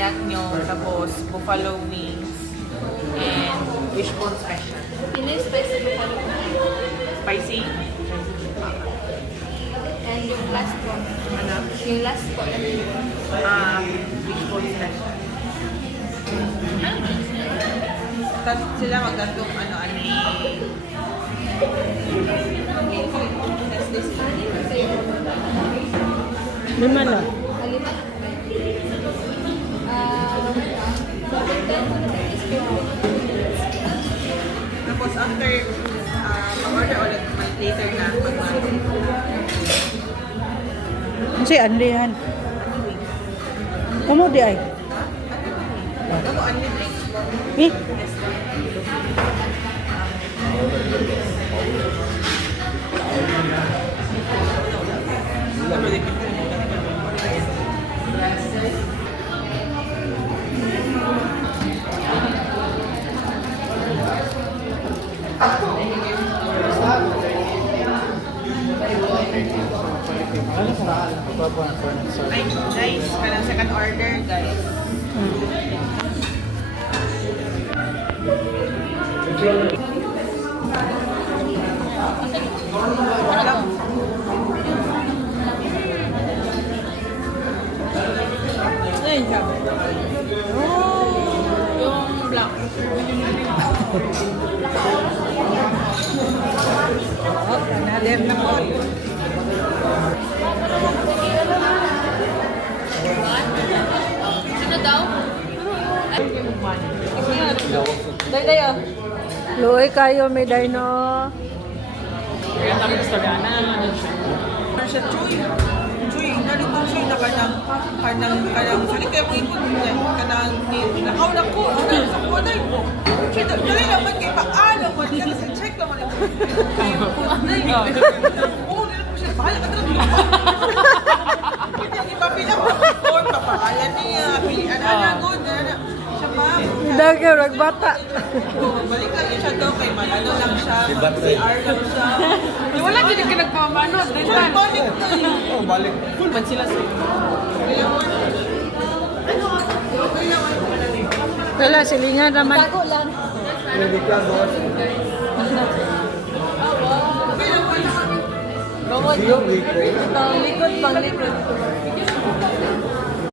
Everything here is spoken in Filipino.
bayat nyo, tapos buffalo wings, and wishbone special. Spicy buffalo. Spicy? And yung last po. Ano? Yung last po. Wishbone special. Tapos sila magandong ano, Lima lang. Halima. tapos after, mag-order ulit later na mag-mango. Kasi anlihan. Kumo di ay. Ako, unlimited. Eh, Ay, guys, kanang second order, guys. Ayun siya. Yung black. Nalim na po. Ano daw? Day, oh. luoy kayo may dino. Kaya kami gusto na ano siya. Ano siya, Chuy? Chuy, nalito siya na kanang, sali kayo mo ikot niya. Kanang, nakaw na ko, sa kuday mo. Chuy, dali naman kayo, paano mo? Kasi sa check naman ito. Oo, nila po siya, bahala ka talaga. Hindi, ipapila ko. Or, papahalan niya, pilihan, good, siya ma'am. Dagyo nagbata. Balik lang siya daw kay man. Ano lang siya, mag-CR lang siya. Wala din ka nagpamano. Balik na yun. Oh, balik. Full man sila sa Wala silingan naman. Tago lang. Ready ka, boss. Bawal. Siyong likod. Bang likod, bang likod.